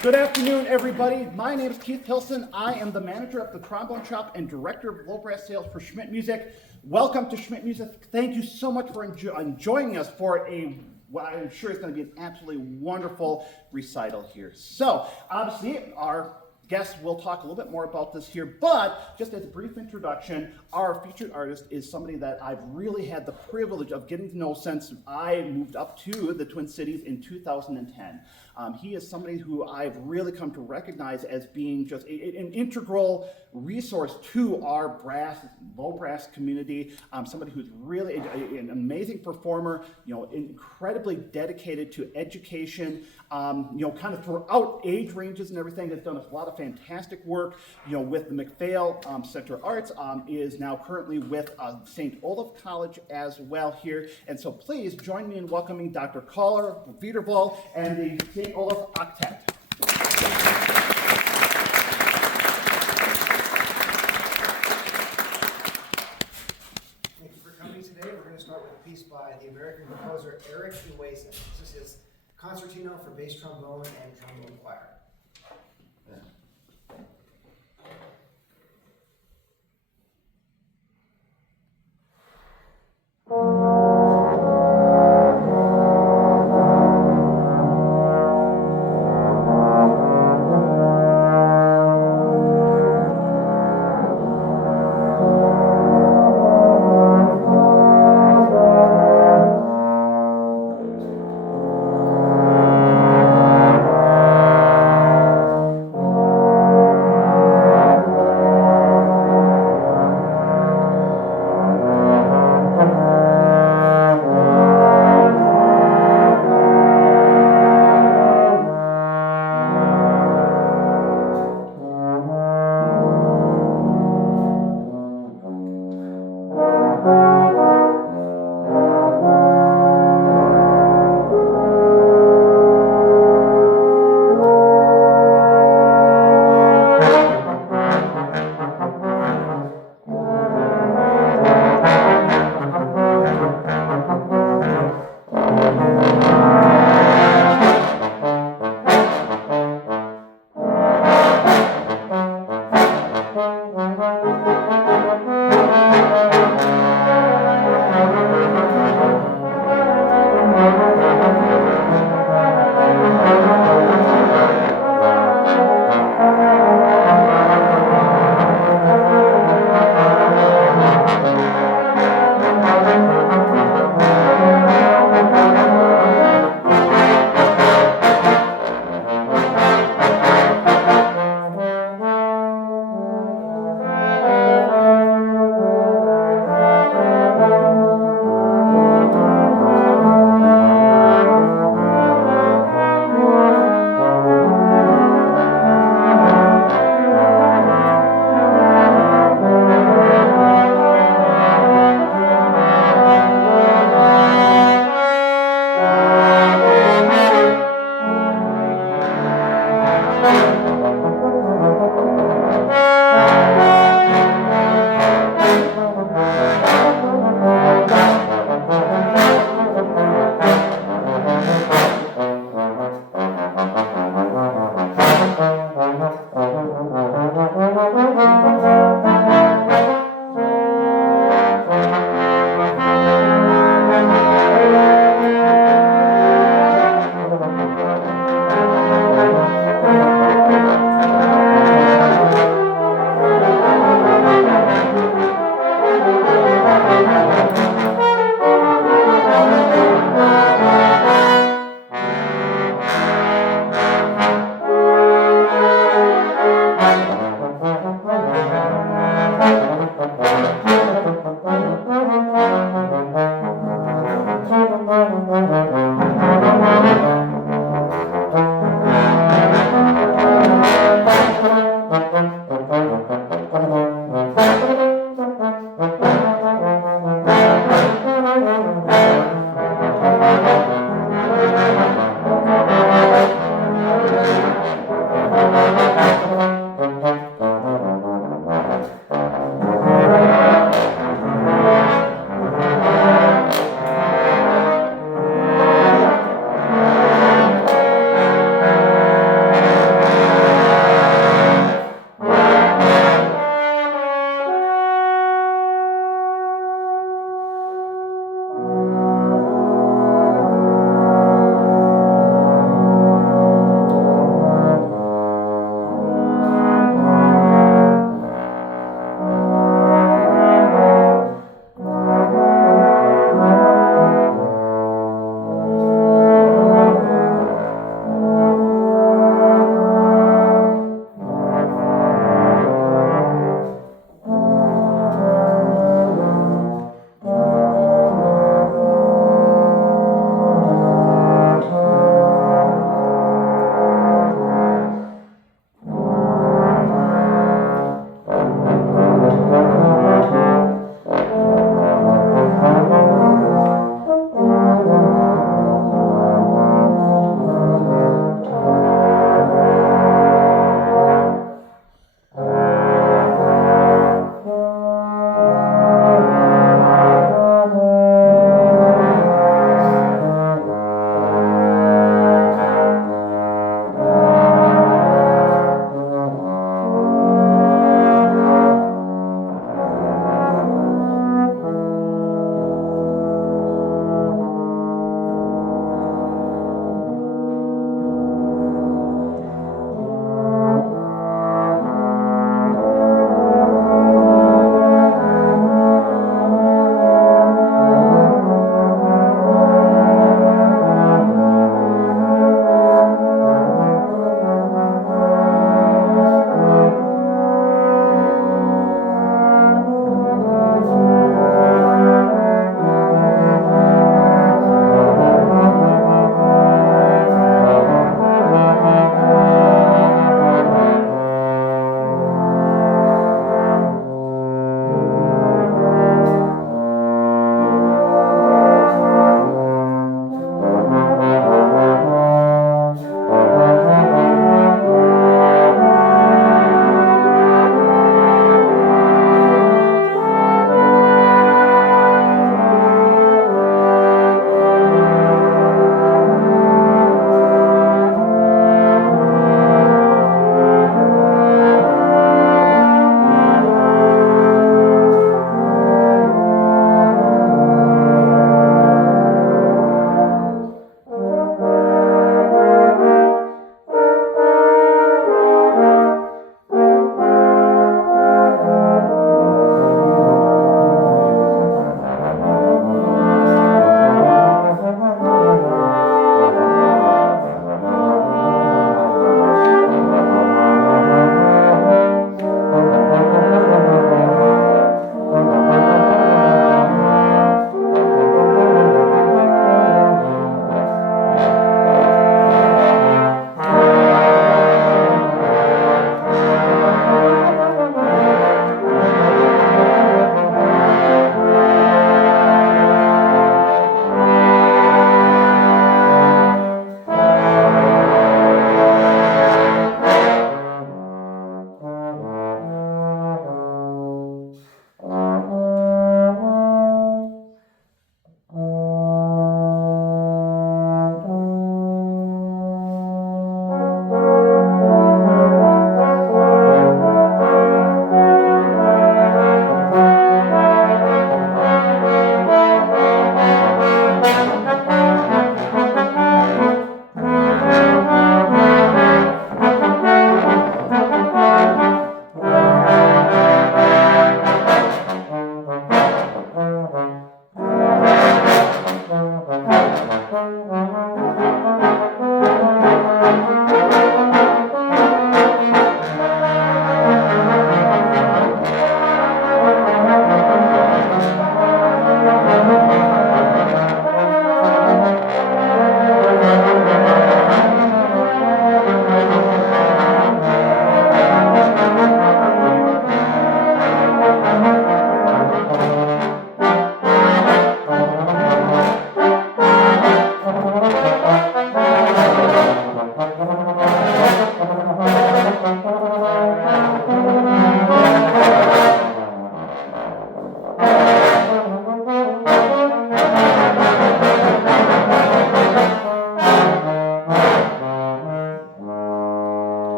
Good afternoon, everybody. My name is Keith Hilson. I am the manager of the Trombone Shop and director of low brass sales for Schmidt Music. Welcome to Schmidt Music. Thank you so much for joining us for what I'm sure is going to be an absolutely wonderful recital here. So, obviously, our guests will talk a little bit more about this here, but just as a brief introduction, our featured artist is somebody that I've really had the privilege of getting to know since I moved up to the Twin Cities in 2010. He is somebody who I've really come to recognize as being just an integral resource to our low brass community. Somebody who's really an amazing performer, incredibly dedicated to education, kind of throughout age ranges and everything. Has done a lot of fantastic work, with the McPhail Center Arts. Is now currently with St. Olaf College as well here. And so please join me in welcoming Dr. Caller Vederball and the St. Olaf Octet. Thank you for coming today. We're going to start with a piece by the American composer Eric Uwason. This is his concertino for bass trombone and trombone choir.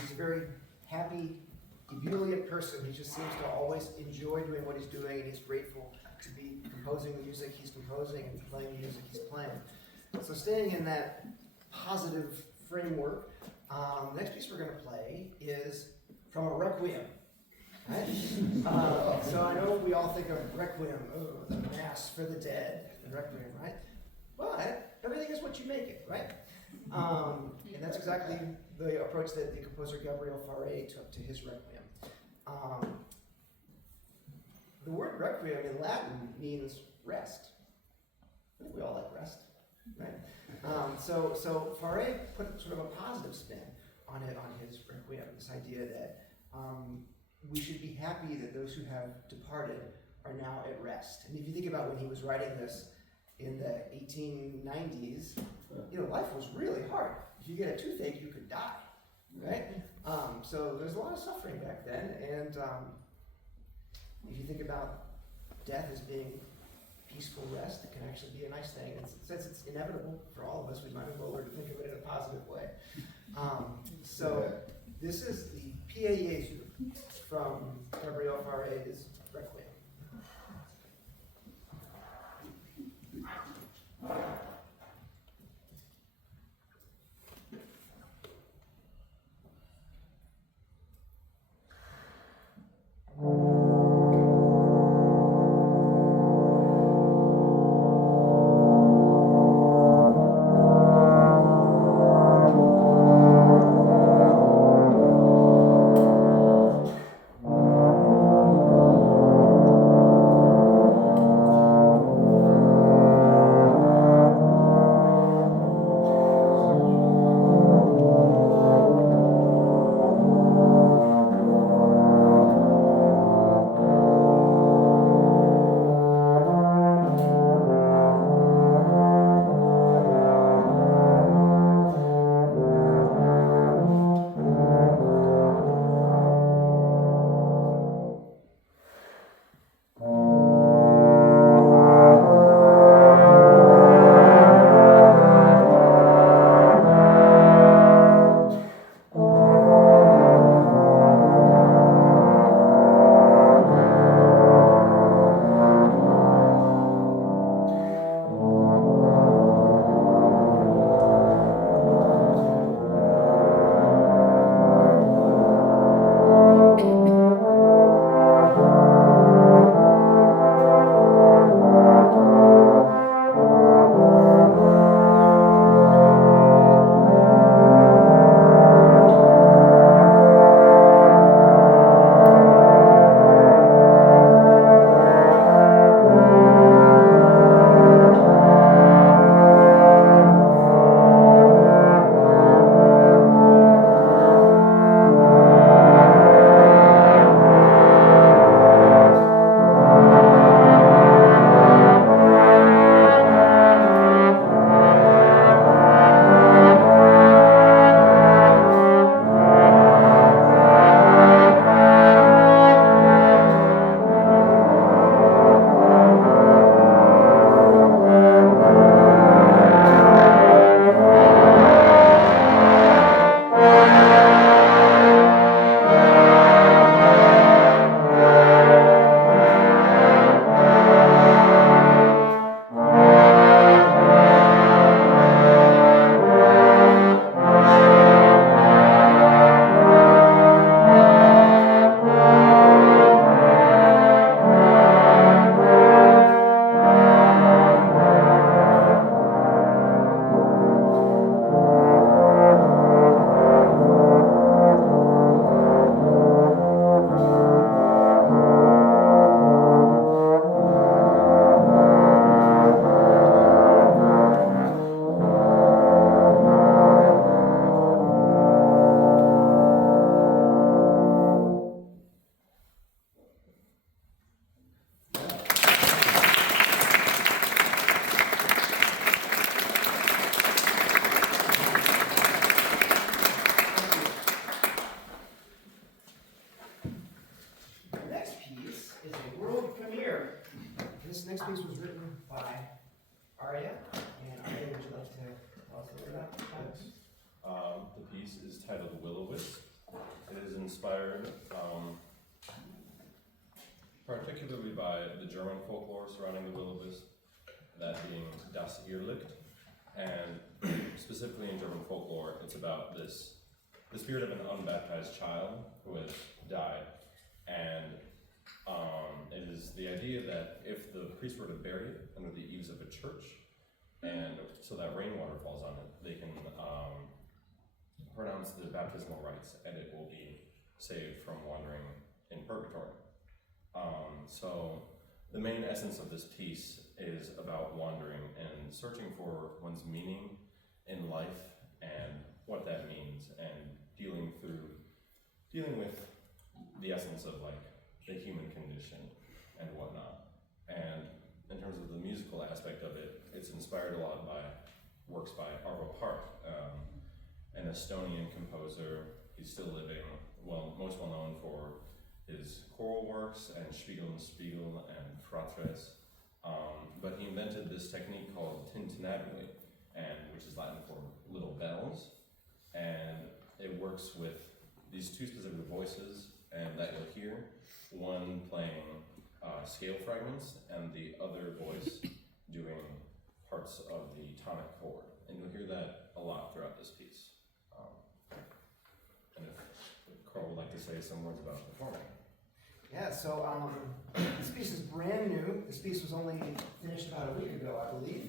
He's a very happy, ebullient person. He just seems to always enjoy doing what he's doing, and he's grateful to be composing the music he's composing and playing the music he's playing. So staying in that positive framework, the next piece we're going to play is from a requiem. Right? So I know we all think of requiem, the mass for the dead, the requiem, right? But everything is what you make it, right? And that's exactly the approach that the composer Gabriel Fauré took to his requiem. The word requiem in Latin means rest. I think we all like rest, right? So Fauré put sort of a positive spin on it, on his requiem, this idea that we should be happy that those who have departed are now at rest. And if you think about when he was writing this in the 1890s, life was really hard. If you get a toothache, you could die, right? So there's a lot of suffering back then, and if you think about death as being peaceful rest, it can actually be a nice thing. And since it's inevitable for all of us, we might as well learn to think of it in a positive way. So this is the Pie Jesu from Gabriel Fauré's Requiem. piece was written by Arya, and Arya, would you like to tell us a little bit about that piece? The piece is titled Will-O-Wisp. It is inspired particularly by the German folklore surrounding the Will-O-Wisp, that being Das Irrlicht, and specifically in German folklore, it's about the spirit of an unbaptized child who has died, and it is the idea that if the priest were to bury it under the eaves of a church, and so that rainwater falls on it, they can pronounce the baptismal rites, and it will be saved from wandering in purgatory. So the main essence of this piece is about wandering and searching for one's meaning in life and what that means, and dealing with the essence of like the human condition and whatnot. And in terms of the musical aspect of it, it's inspired a lot by works by Arvo Pärt, an Estonian composer. He's still living, most well known for his choral works and Spiegel and Spiegel and Fratres. But he invented this technique called tintinnabuli, which is Latin for little bells, and it works with these two specific voices, and that you'll hear, one playing scale fragments and the other voice doing parts of the tonic chord, and you'll hear that a lot throughout this piece. And if Carl would like to say some words about performing. Yeah, so this piece is brand new. This piece was only finished about a week ago, I believe.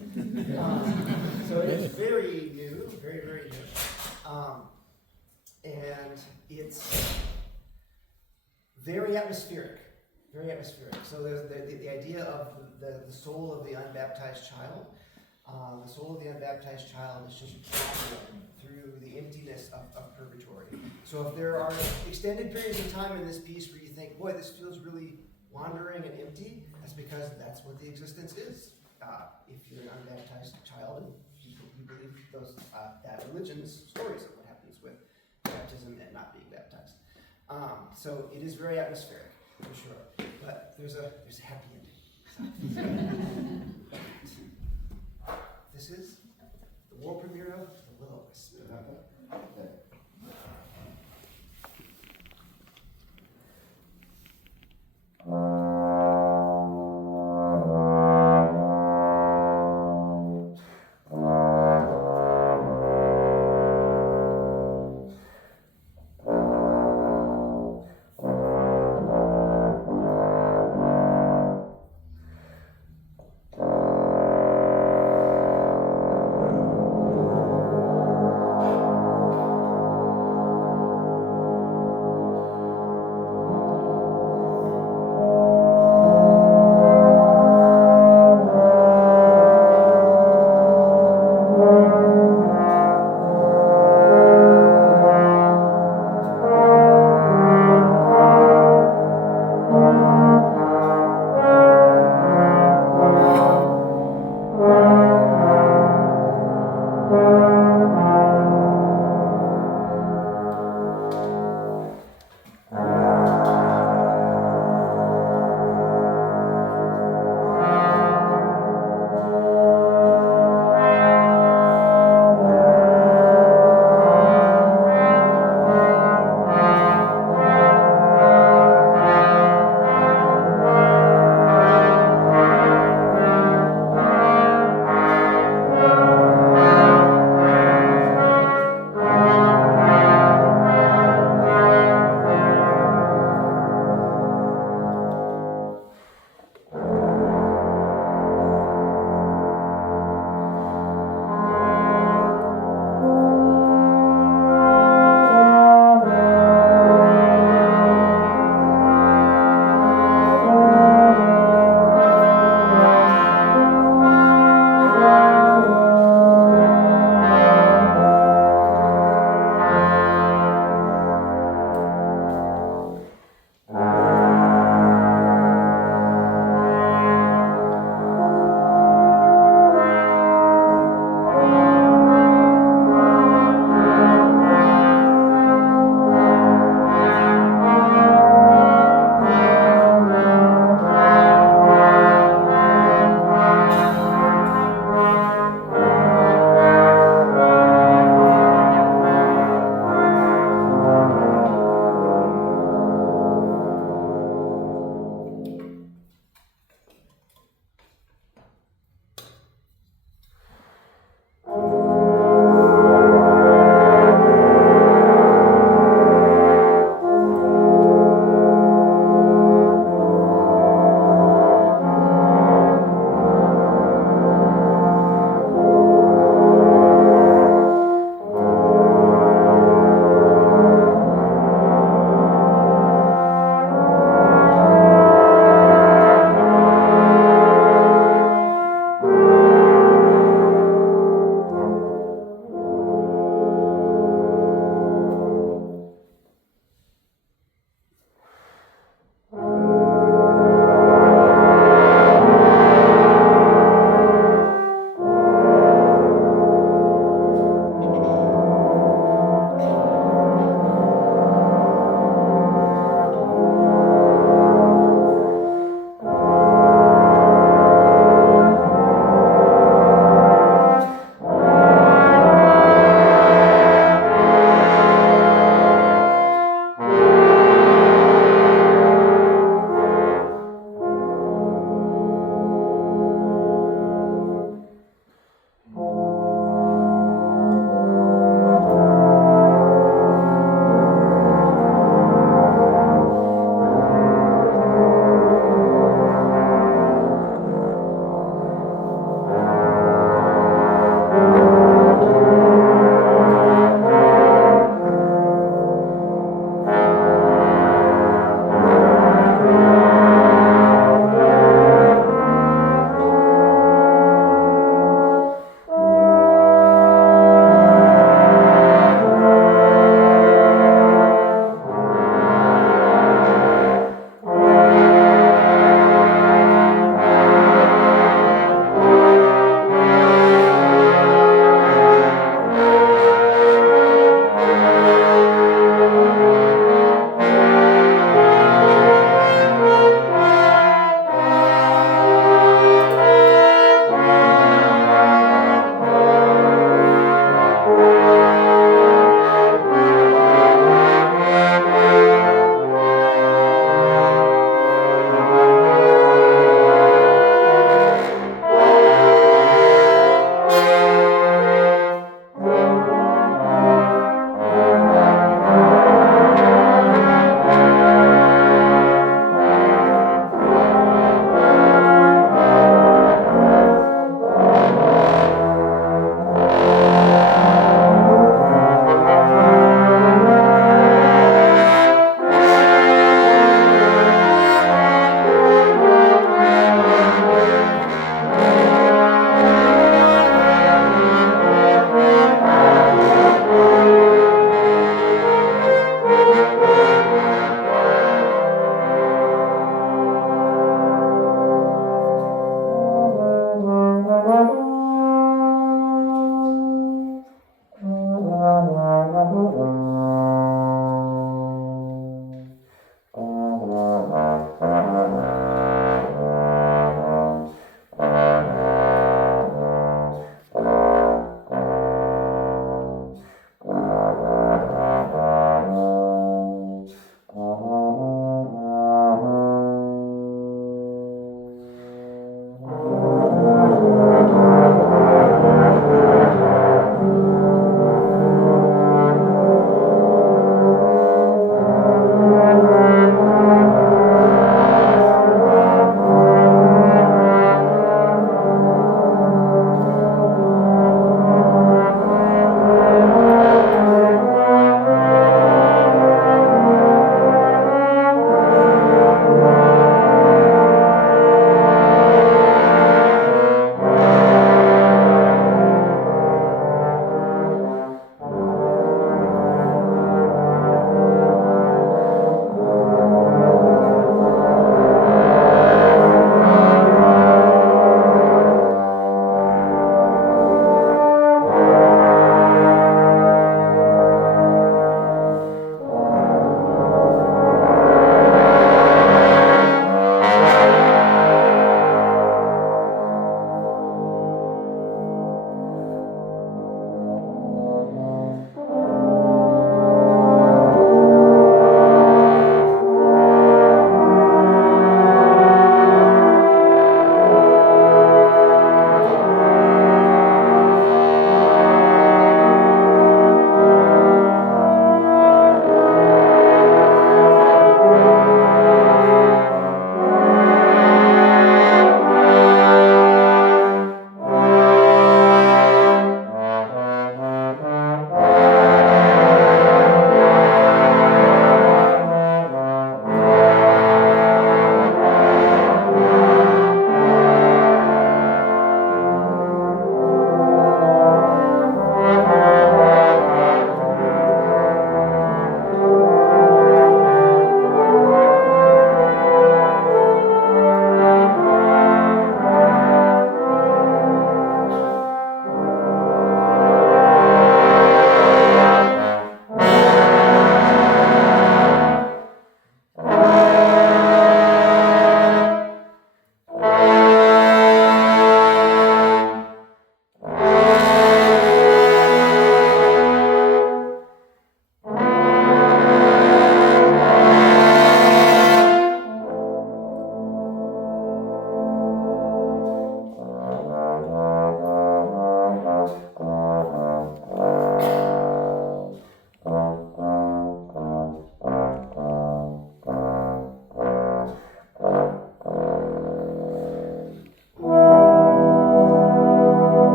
So it is very new, very, very new. And it's very atmospheric, very atmospheric. So there's the idea of the soul of the unbaptized child. The soul of the unbaptized child is just wandering through the emptiness of purgatory. So if there are extended periods of time in this piece where you think, boy, this feels really wandering and empty, that's because that's what the existence is. If you're an unbaptized child and you believe those that religion's stories of what happens with baptism and not being baptized. So it is very atmospheric, for sure. But there's a happy ending. This is the world premiere of The Will-O-Wisp.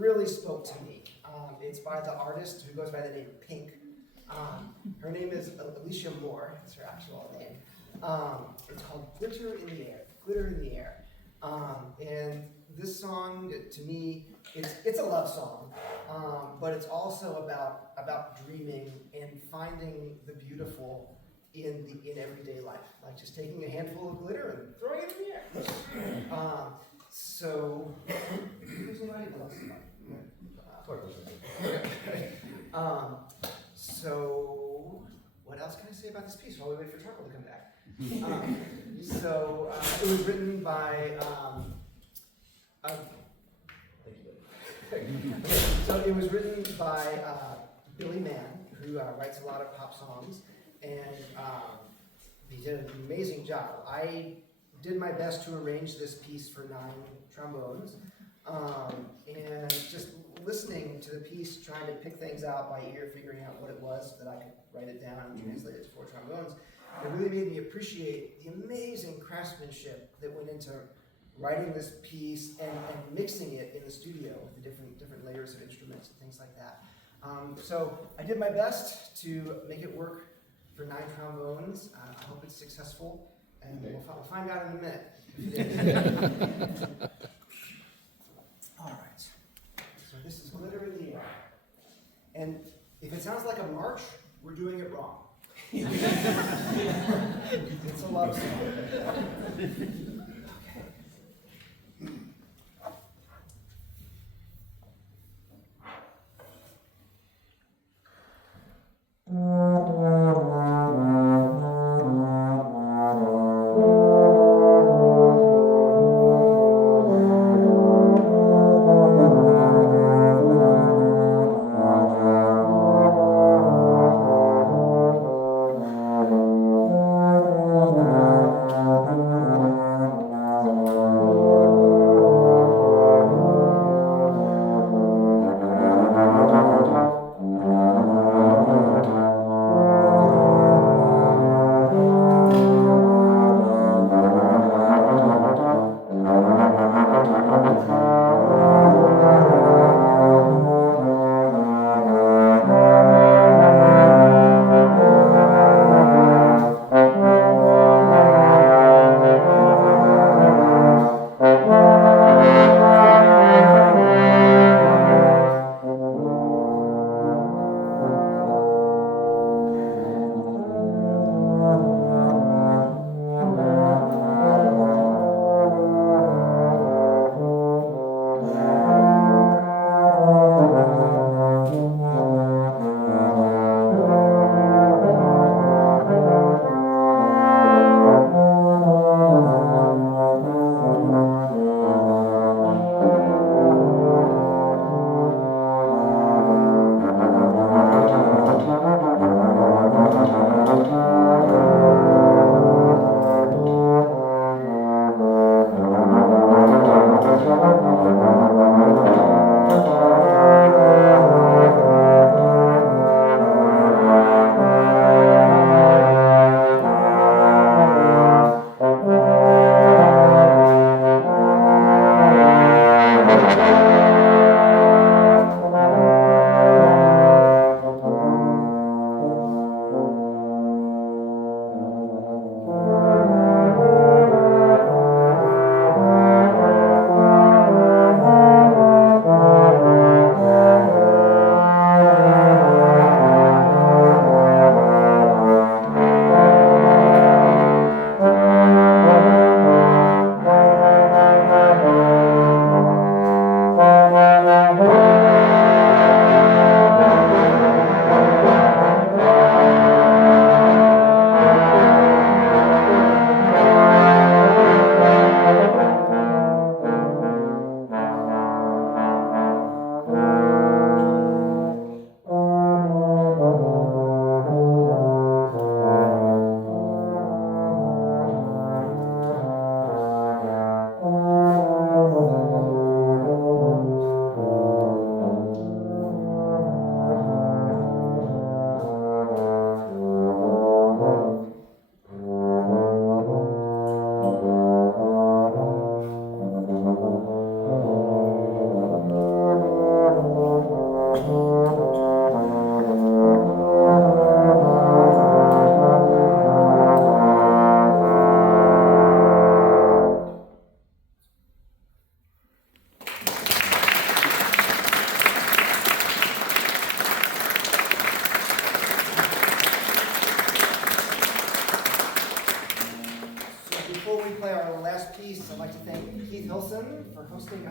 really spoke to me. It's by the artist who goes by the name Pink. Her name is Alicia Moore, that's her actual name. It's called Glitter in the Air, Glitter in the Air. And this song, to me, it's a love song, but it's also about dreaming and finding the beautiful in everyday life, like just taking a handful of glitter and throwing it in the air. So, so what else can I say about this piece while we wait for Charcoal to come back? It was written by so it was written by Billy Mann, who writes a lot of pop songs, and he did an amazing job. I did my best to arrange this piece for 9 trombones, and just listening to the piece, trying to pick things out by ear, figuring out what it was that I could write it down and translate it to 4 trombones. It really made me appreciate the amazing craftsmanship that went into writing this piece and mixing it in the studio with the different layers of instruments and things like that. So I did my best to make it work for 9 trombones. I hope it's successful, and we'll find out in a minute. All right. So this is Glitter in the Air. And if it sounds like a march, we're doing it wrong. It's a love song.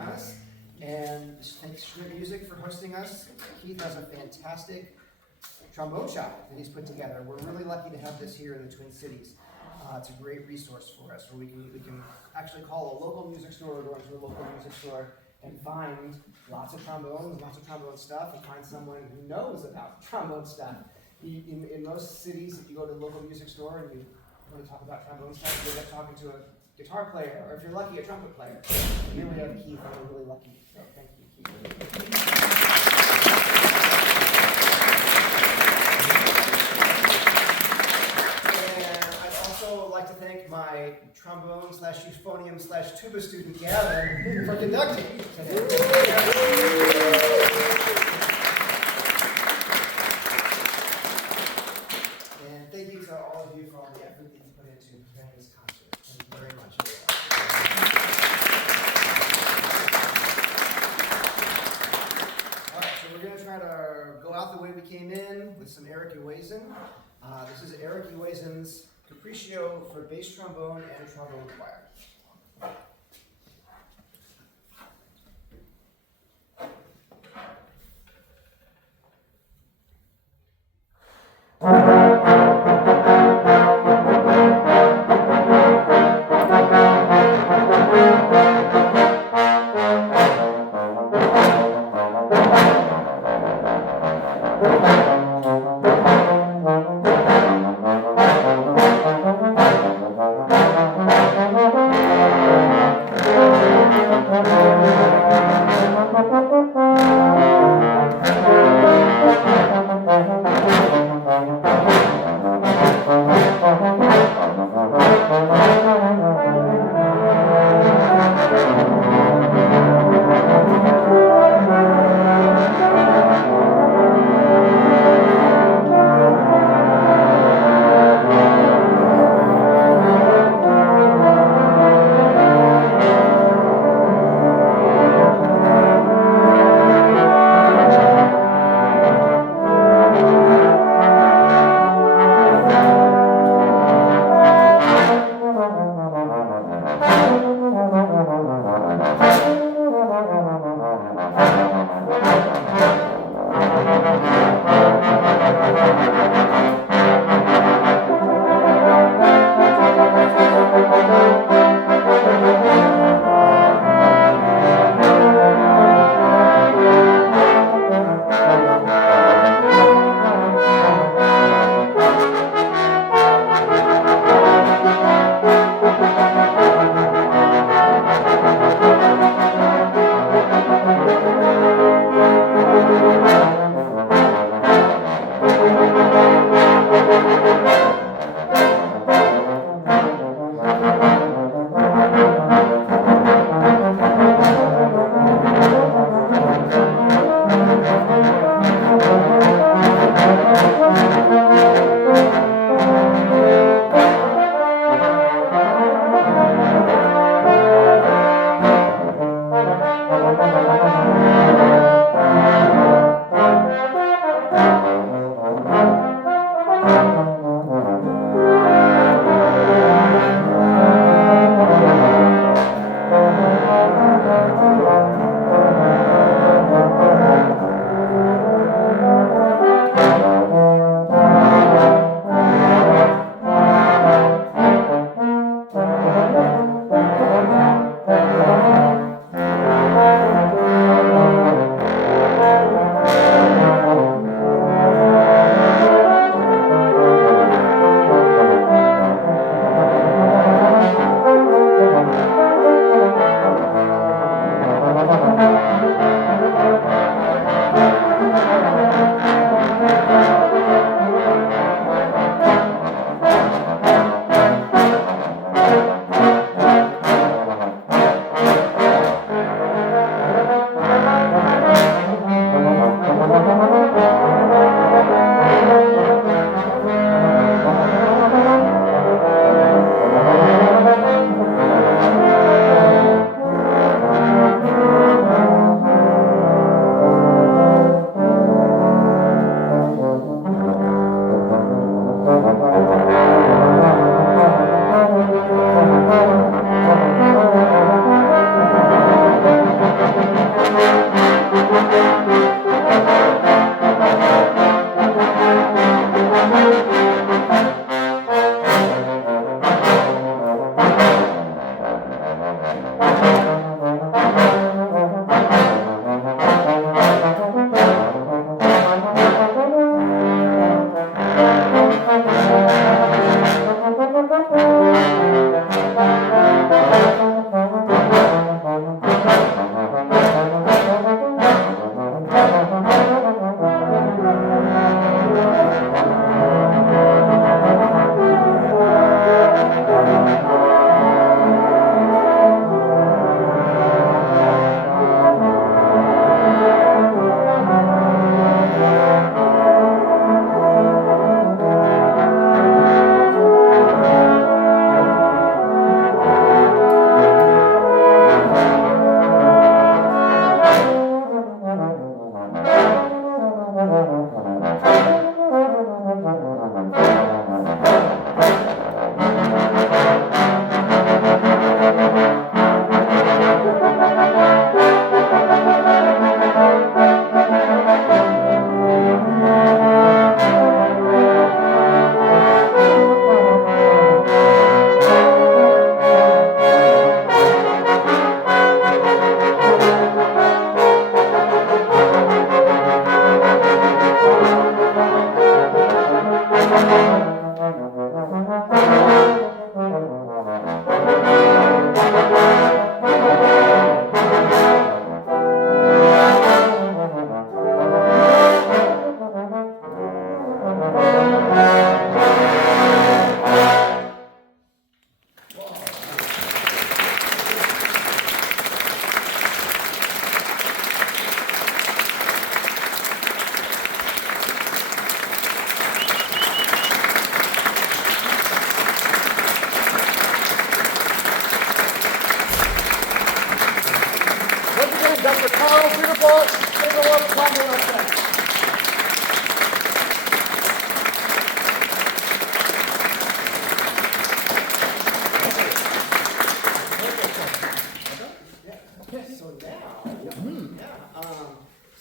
us. And thanks Schmidt Music for hosting us. Keith has a fantastic trombone shop that he's put together. We're really lucky to have this here in the Twin Cities. It's a great resource for us where we can actually call a local music store or go into a local music store and find lots of trombones, lots of trombone stuff, and find someone who knows about trombone stuff. In most cities, if you go to a local music store and you want to talk about trombone stuff, you end up talking to a guitar player, or if you're lucky, a trumpet player. And here we have Keith, and we're really lucky. So thank you, Keith. Like to thank my trombone / euphonium / tuba student Gavin for conducting today. And thank you to all of you for all the effort that you put into preparing this concert. Thank you very much. All right, so we're going to try to go out the way we came in with some Eric Uezen. This is Eric Uezen's Capriccio for bass trombone and trombone choir.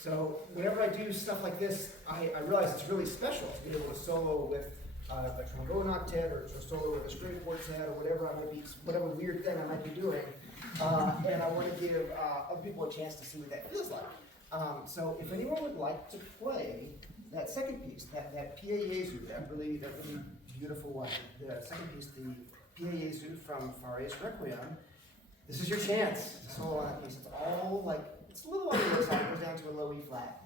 So whenever I do stuff like this, I realize it's really special to be able to solo with a trombone octet or solo with a string quartet or whatever weird thing I might be doing. And I want to give other people a chance to see what that feels like. So if anyone would like to play that second piece, that Pia Jesu, that really beautiful one, the second piece, the Pia Jesu from Fauré's Requiem, this is your chance to solo on that piece. It's all like, it's a little on the low side, it goes down to a low E flat,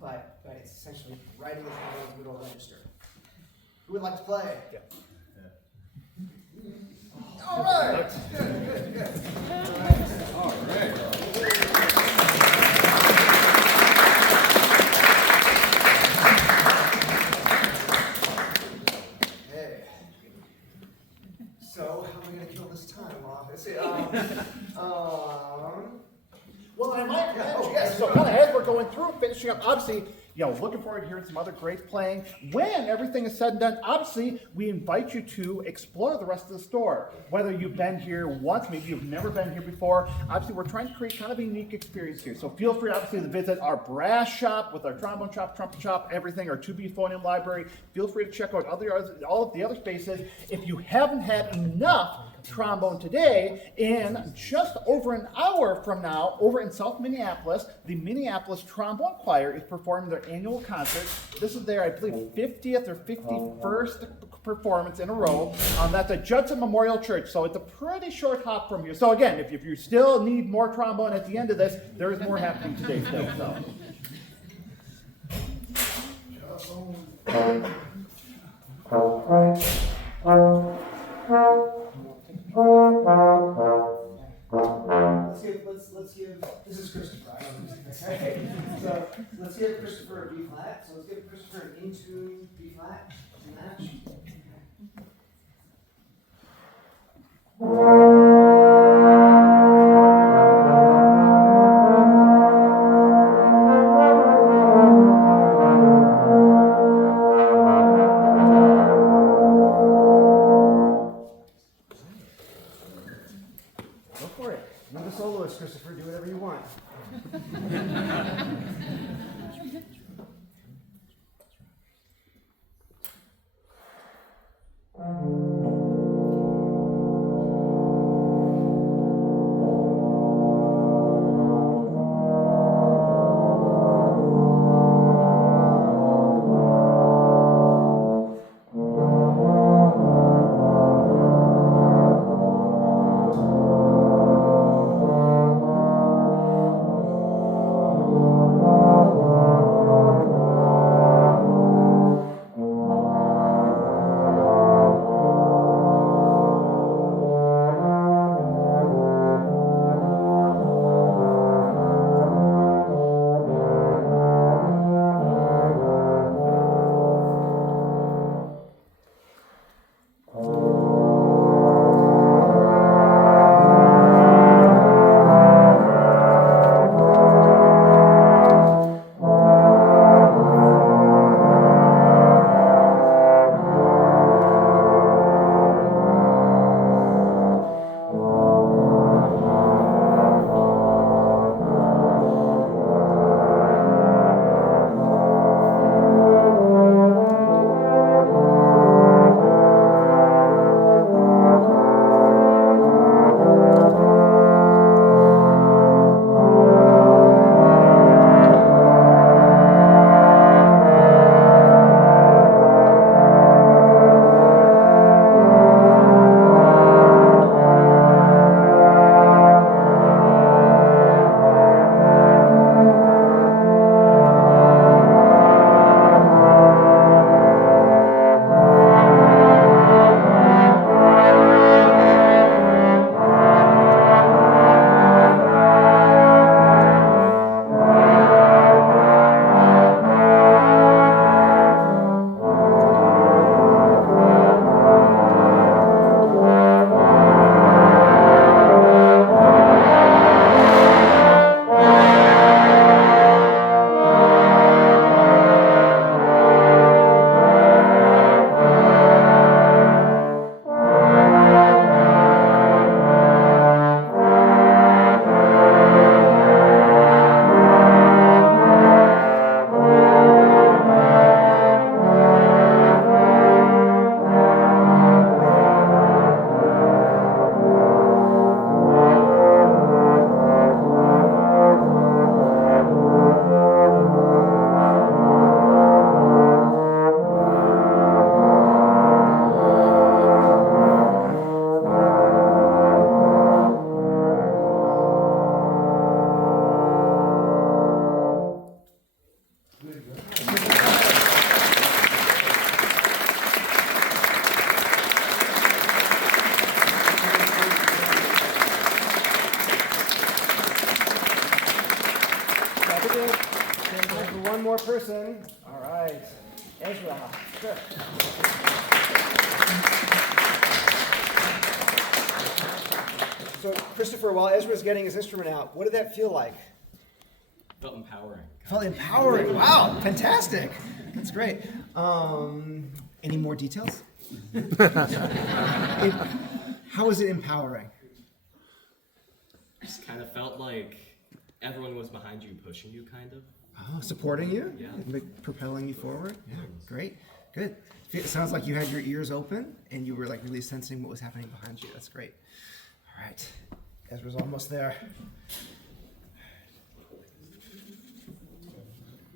but it's essentially right in the trombone's middle register. Who would like to play? Yeah. All right. Good. All right. Hey. So, how am I going to kill this time? Let's see. Well, I might Yeah, yes, so go kind of ahead. as we're going through, finishing up, obviously, looking forward to hearing some other greats playing. When everything is said and done, obviously, we invite you to explore the rest of the store. Whether you've been here once, maybe you've never been here before, obviously, we're trying to create kind of a unique experience here. So feel free, obviously, to visit our brass shop with our trombone shop, trumpet shop, everything, our 2B phoneme library. Feel free to check out all of the other spaces. If you haven't had enough trombone today, in just over an hour from now, over in South Minneapolis, the Minneapolis Trombone Choir is performing their annual concert. This is their, I believe, 50th or 51st performance in a row. That's at Judson Memorial Church, so it's a pretty short hop from here. So again, if you still need more trombone at the end of this, there is more happening today still. Let's give, this is Christopher, I don't know who's this. So let's give Christopher a B flat. So let's give Christopher an in tune B flat to match. Go for it. You're the soloist, Christopher. Do whatever you want. Time for one more person. All right. Ezra. Sure. So, Christopher, while Ezra's getting his instrument out, what did that feel like? Felt empowering. Felt empowering. Wow, fantastic. That's great. Any more details? How was it empowering? Just kind of felt like everyone was behind you, pushing you, kind of. Oh, supporting you? Yeah. Like propelling you forward? Yeah, great. Good. It sounds like you had your ears open and you were like really sensing what was happening behind you. That's great. All right. Ezra's almost there.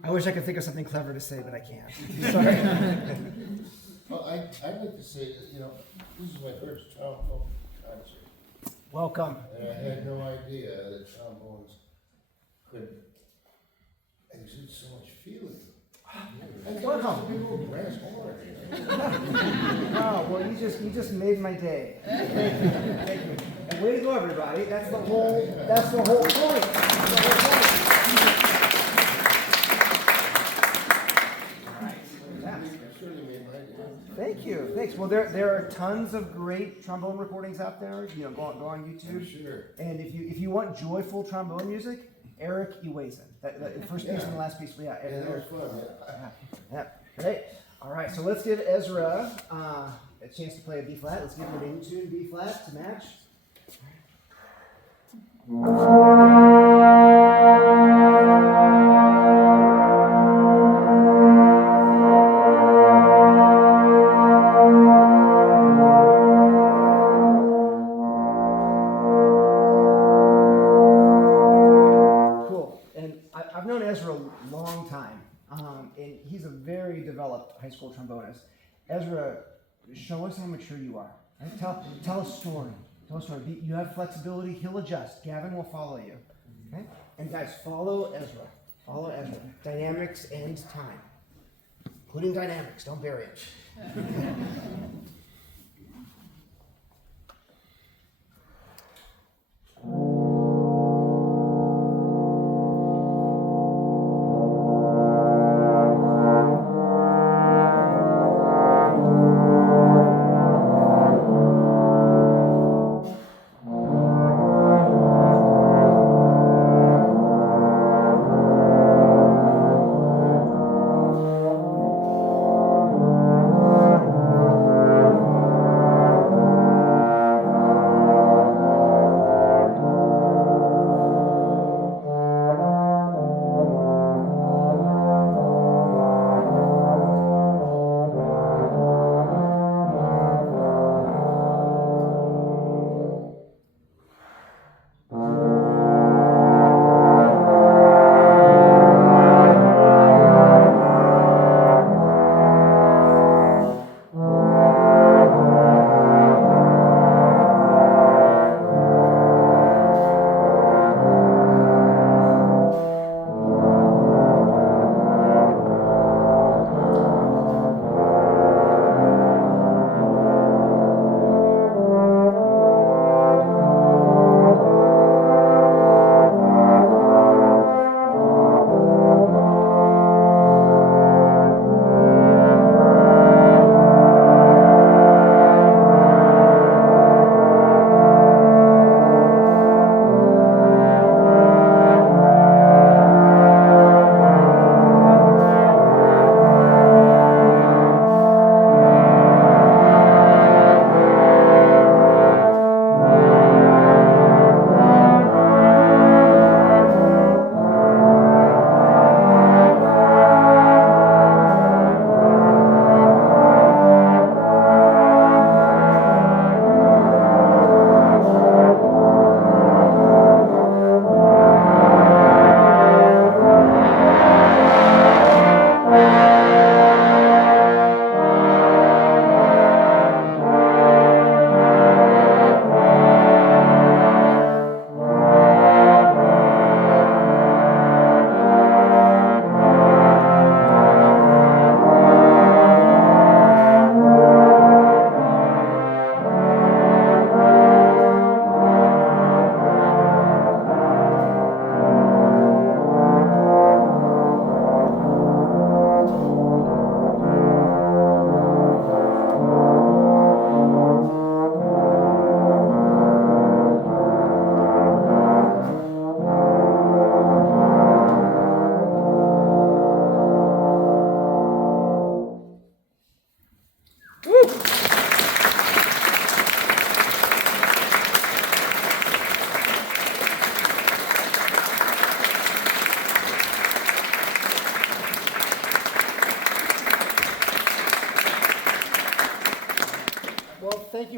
I wish I could think of something clever to say, but I can't. Sorry. Well, I'd like to say that, this is my first trombone concert, Welcome. and I had no idea that trombones could exude so much feeling. I thought it was a big old brass horn. Oh, well, you just made my day. Thank you. Thank you. And way to go, everybody. That's the whole point. That's the whole point. Surely made my day. Thank you. Thanks. Well, there are tons of great trombone recordings out there. Go on YouTube. Sure. And if you want joyful trombone music, Eric Iwaisen. The first piece and the last piece. Yeah, Yeah, that was fun, yeah. Great. All right. So let's give Ezra a chance to play a B flat. Let's give him an in tune B flat to match. I've known Ezra a long time, and he's a very developed high school trombonist. Ezra, show us how mature you are. Right? Tell a story. Tell a story. You have flexibility. He'll adjust. Gavin will follow you. Okay? And guys, follow Ezra. Follow Ezra. Dynamics and time, including dynamics. Don't bury it.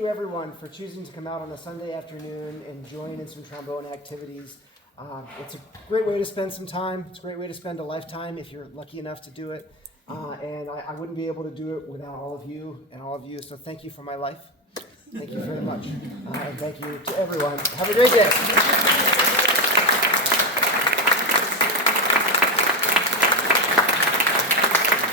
you everyone for choosing to come out on a Sunday afternoon and join in some trombone activities. It's a great way to spend some time. It's a great way to spend a lifetime if you're lucky enough to do it. And I wouldn't be able to do it without all of you and all of you. So thank you for my life. Thank you very much. And thank you to everyone. Have a great day.